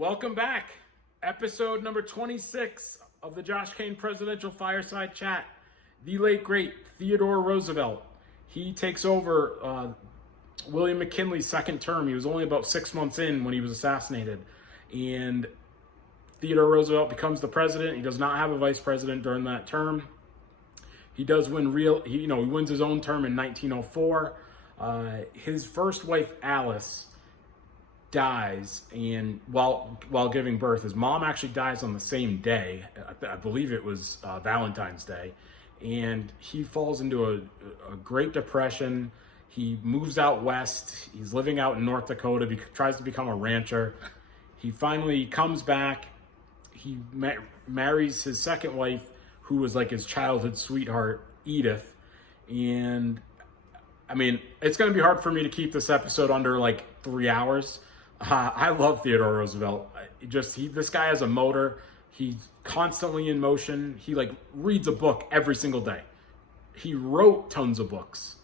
Welcome back. Episode number 26 of the Josh Kane Presidential Fireside Chat. The late, great Theodore Roosevelt. He takes over William McKinley's second term. He was only about 6 months in when he was assassinated. And Theodore Roosevelt becomes the president. He does not have a vice president during that term. He does win he wins his own term in 1904. His first wife, Alice, dies, and while giving birth, his mom actually dies on the same day. I believe it was Valentine's Day, and he falls into a Great Depression. He moves out west. He's living out in North Dakota. Tries to become a rancher. He finally comes back. He marries his second wife, who was like his childhood sweetheart, Edith. And I mean, it's going to be hard for me to keep this episode under like 3 hours. I love Theodore Roosevelt. This guy has a motor. He's constantly in motion. He reads a book every single day. He wrote tons of books.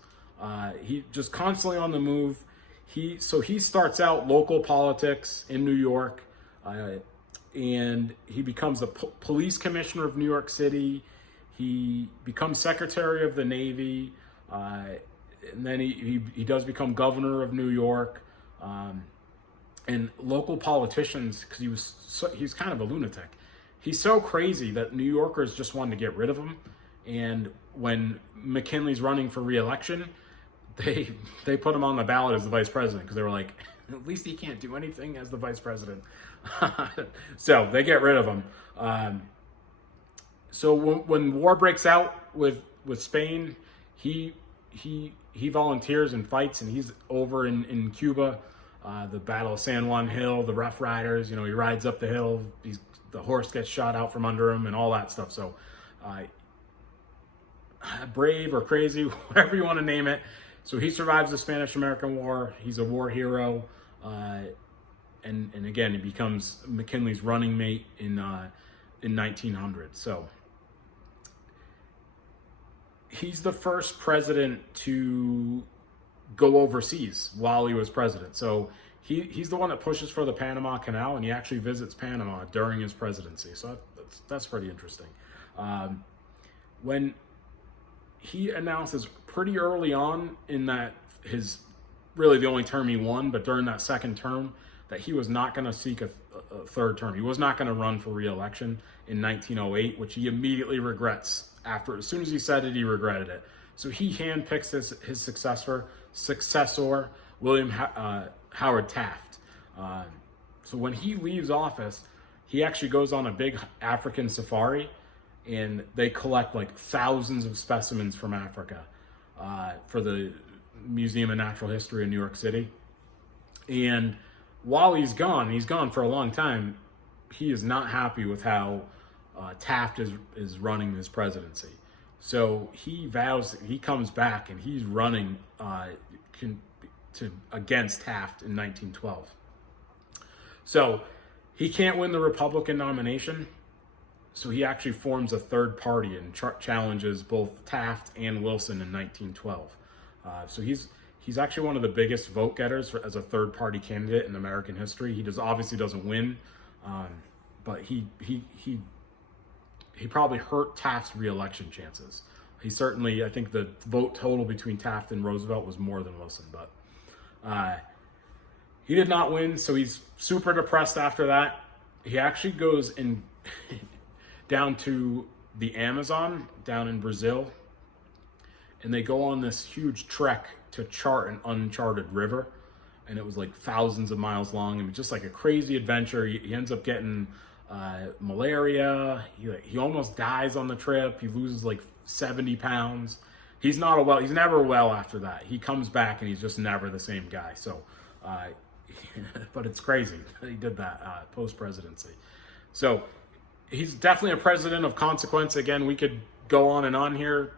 He just constantly on the move. He starts out local politics in New York, and he becomes the police commissioner of New York City. He becomes secretary of the Navy, and then he does become governor of New York. And local politicians, because he's kind of a lunatic. He's so crazy that New Yorkers just wanted to get rid of him. And when McKinley's running for re-election, they put him on the ballot as the vice president, because they were like, at least he can't do anything as the vice president. So they get rid of him. So when war breaks out with Spain, he volunteers and fights, and he's over in Cuba. The Battle of San Juan Hill, the Rough Riders, he rides up the hill, the horse gets shot out from under him and all that stuff. So brave or crazy, whatever you want to name it. So he survives the Spanish-American War. He's a war hero. And again, he becomes McKinley's running mate in 1900. So he's the first president to go overseas while he was president. So he's the one that pushes for the Panama Canal, and he actually visits Panama during his presidency. So that's pretty interesting. When he announces pretty early on in that his really the only term he won, but during that second term, that he was not going to seek a third term. He was not going to run for re-election in 1908, which he immediately regrets. As soon as he said it, he regretted it. So he handpicks his successor, William Howard Taft. So when he leaves office, he actually goes on a big African safari, and they collect thousands of specimens from Africa for the Museum of Natural History in New York City. And while he's gone for a long time, he is not happy with how Taft is running his presidency. So he comes back, and he's running against Taft in 1912. So he can't win the Republican nomination. So he actually forms a third party and challenges both Taft and Wilson in 1912. So he's actually one of the biggest vote getters as a third party candidate in American history. He obviously doesn't win, but he probably hurt Taft's re-election chances. He certainly, I think the vote total between Taft and Roosevelt was more than Wilson, but he did not win, so he's super depressed after that. He actually goes down to the Amazon, down in Brazil, and they go on this huge trek to chart an uncharted river, and it was thousands of miles long, and just a crazy adventure. He ends up getting malaria. He almost dies on the trip. He loses 70 pounds. He's never well after that. He comes back, and he's just never the same guy. So, but it's crazy that he did that post-presidency. So he's definitely a president of consequence. Again, we could go on and on here.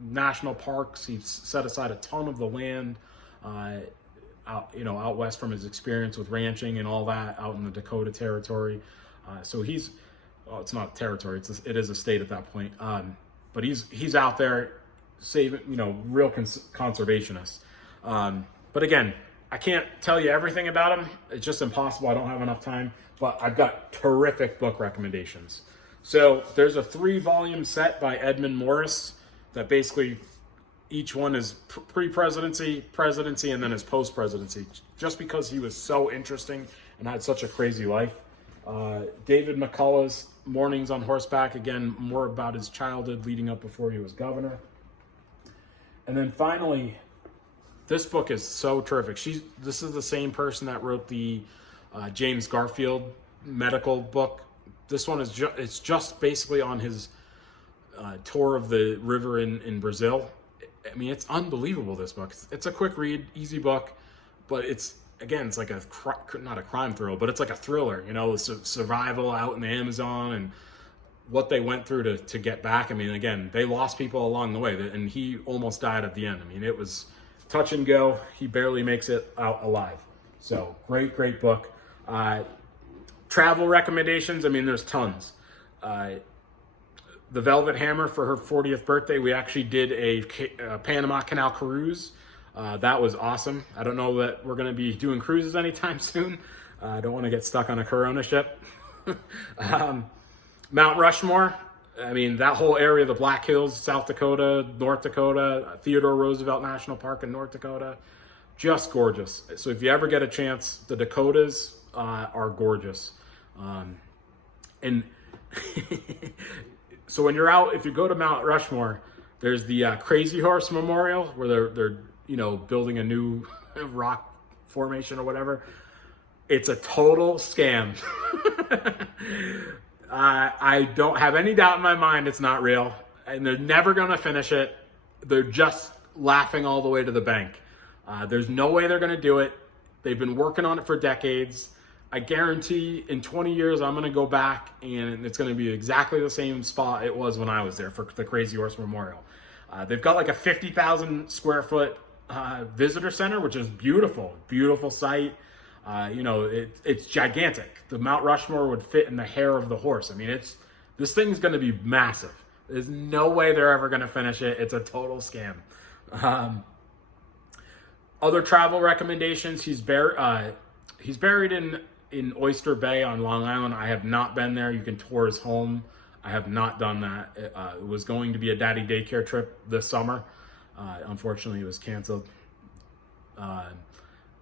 National parks. He's set aside a ton of the land out west from his experience with ranching and all that out in the Dakota Territory. So it's not territory. It is a state at that point. But he's out there saving, real conservationist. But again, I can't tell you everything about him. It's just impossible. I don't have enough time. But I've got terrific book recommendations. So there's a 3-volume set by Edmund Morris that basically each one is pre-presidency, presidency, and then his post-presidency, just because he was so interesting and had such a crazy life. David McCullough's Mornings on Horseback, again, more about his childhood leading up before he was governor. And then finally, this book is so terrific. This is the same person that wrote the James Garfield medical book. This one is it's just basically on his tour of the river in Brazil. I mean, it's unbelievable, this book. It's a quick read, easy book, but it's like not a crime thriller, but it's like a thriller, survival out in the Amazon and what they went through to get back. I mean, again, they lost people along the way, and he almost died at the end. I mean, it was touch and go. He barely makes it out alive. So great book. Travel recommendations, I mean, there's tons. The Velvet Hammer, for her 40th birthday, we actually did a Panama Canal cruise. That was awesome. I don't know that we're going to be doing cruises anytime soon. I don't want to get stuck on a Corona ship. Mount Rushmore, I mean, that whole area, the Black Hills, South Dakota, North Dakota, Theodore Roosevelt National Park in North Dakota, just gorgeous. So if you ever get a chance, the Dakotas are gorgeous. And so when you're out, if you go to Mount Rushmore, there's the Crazy Horse Memorial where they're building a new rock formation or whatever. It's a total scam. I don't have any doubt in my mind it's not real, and they're never going to finish it. They're just laughing all the way to the bank. There's no way they're going to do it. They've been working on it for decades. I guarantee in 20 years, I'm going to go back and it's going to be exactly the same spot it was when I was there for the Crazy Horse Memorial. They've got like a 50,000 square foot visitor center, which is beautiful site. It's gigantic. The Mount Rushmore would fit in the hair of the horse. I mean, this thing's going to be massive. There's no way they're ever going to finish it. It's a total scam. Other travel recommendations. He's buried in Oyster Bay on Long Island. I have not been there. You can tour his home. I have not done that. It was going to be a daddy daycare trip this summer. Unfortunately, it was canceled.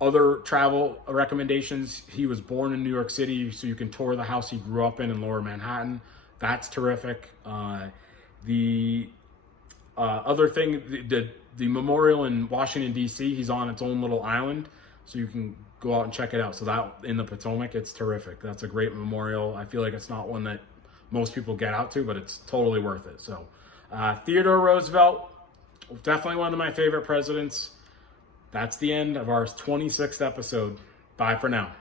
Other travel recommendations. He was born in New York City, so you can tour the house he grew up in Lower Manhattan. That's terrific. The other thing, the memorial in Washington, D.C., he's on its own little island, so you can go out and check it out. So that in the Potomac, it's terrific. That's a great memorial. I feel like it's not one that most people get out to, but it's totally worth it. So Theodore Roosevelt, definitely one of my favorite presidents. That's the end of our 26th episode. Bye for now.